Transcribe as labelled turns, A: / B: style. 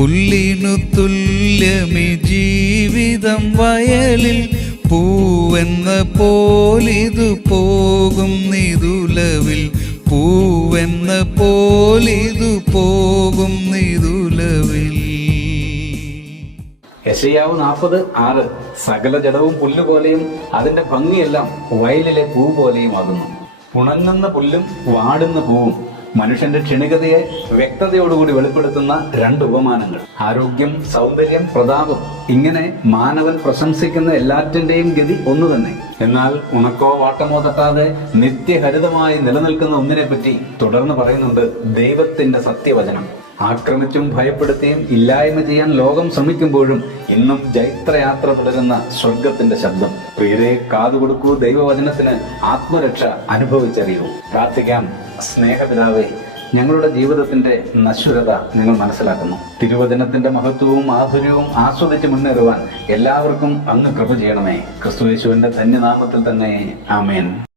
A: പുല്ലിനു തുല്യമി ജീവിതം വയലിൽ പൂവെന്ന പോലിതു പോകും നിതുലവിൽ. പൂവെന്ന പോലിതു പോകും നിതുലവിൽ.
B: യശയാവ് നാൽപ്പത് ആറ്. സകല ജഡവും പുല്ലുപോലെയും അതിന്റെ ഭംഗിയെല്ലാം വയലിലെ പൂ പോലെയും ആകുന്നു. ഉണങ്ങുന്ന പുല്ലും വാടുന്ന പൂവും. മനുഷ്യന്റെ ക്ഷണികതയെ വ്യക്തതയോടുകൂടി വെളിപ്പെടുത്തുന്ന രണ്ട് ഉപമാനങ്ങൾ. ആരോഗ്യം സൗന്ദര്യം പ്രതാപം. ഇങ്ങനെ മാനവൻ പ്രശംസിക്കുന്ന എല്ലാറ്റിന്റെയും ഗതി ഒന്നു തന്നെ. എന്നാൽ ഉണക്കോ വാട്ടമോ തട്ടാതെ നിത്യഹരിതമായി നിലനിൽക്കുന്ന ഒന്നിനെ പറ്റി തുടർന്ന് പറയുന്നുണ്ട് ദൈവത്തിന്റെ സത്യവചനം. ആക്രമിച്ചും ഭയപ്പെടുത്തിയും ഇല്ലായ്മ ചെയ്യാൻ ലോകം ശ്രമിക്കുമ്പോഴും ഇന്നും ജൈത്രയാത്ര തുടരുന്ന സ്വർഗത്തിന്റെ ശബ്ദം. പ്രിയരെ കാതുകൊടുക്കൂ ദൈവവചനത്തിന് ആത്മരക്ഷ അനുഭവിച്ചറിയൂ. പ്രാർത്ഥിക്കാം. സ്നേഹപിതാവേ ഞങ്ങളുടെ ജീവിതത്തിന്റെ നശ്വരത നിങ്ങൾ മനസ്സിലാക്കുന്നു. തിരുവചനത്തിന്റെ മഹത്വവും മാധുര്യവും ആസ്വദിച്ച് മുന്നേറുവാൻ എല്ലാവർക്കും അങ്ങ് കൃപ ചെയ്യണമേ. ക്രിസ്തുയേശുവിന്റെ ധന്യനാമത്തിൽ തന്നെ. ആമേൻ.